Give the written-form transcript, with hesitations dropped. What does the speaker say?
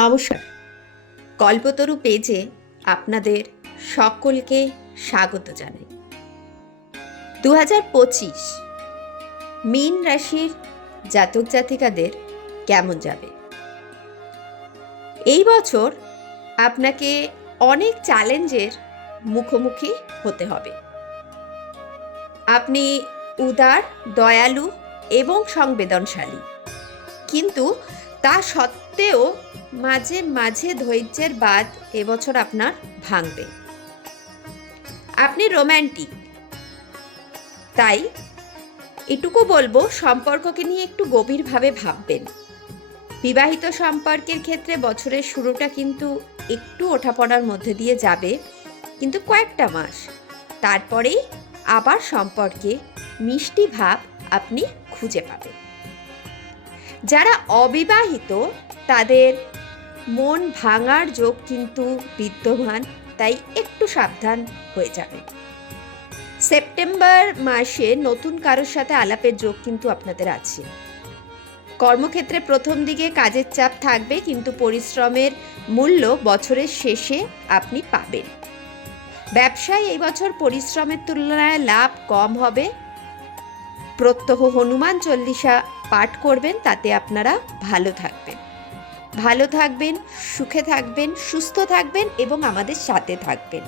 নমস্কার, কল্পতরু পেজে আপনাদের সকলকে স্বাগত জানাই। 2025 মীন রাশির জাতক জাতিকাদের কেমন যাবে? এই বছর আপনাকে অনেক চ্যালেঞ্জের মুখোমুখি হতে হবে। আপনি উদার, দয়ালু এবং সংবেদনশীলী, কিন্তু তা সত্ত্বেও মাঝে মাঝে ধৈর্যের বাঁধ এবছর আপনার ভাঙবে। আপনি রোম্যান্টিক, তাই এটুকু বলবো সম্পর্ককে নিয়ে একটু গভীরভাবে ভাববেন। বিবাহিত সম্পর্কের ক্ষেত্রে বছরের শুরুটা কিন্তু একটু ওঠাপড়ার মধ্যে দিয়ে যাবে, কিন্তু কয়েকটা মাস তারপরেই আবার সম্পর্কে মিষ্টি ভাব আপনি খুঁজে পাবেন। যারা অবিবাহিত তাদের মন ভাঙার যোগ কিন্তু বিদ্যমান, তাই একটু সাবধান হয়ে যাবে। সেপ্টেম্বর মাসে নতুন কারোর সাথে আলাপের যোগ কিন্তু আপনাদের আছে। কর্মক্ষেত্রে প্রথম দিকে কাজের চাপ থাকবে, কিন্তু পরিশ্রমের মূল্য বছরের শেষে আপনি পাবেন। ব্যবসায় এই বছর পরিশ্রমের তুলনায় লাভ কম হবে। প্রত্যহ হনুমান চল্লিশা পাঠ করবেন, তাতে আপনারা ভালো থাকবেন, সুখে থাকবেন, সুস্থ থাকবেন এবং আমাদের সাথে থাকবেন।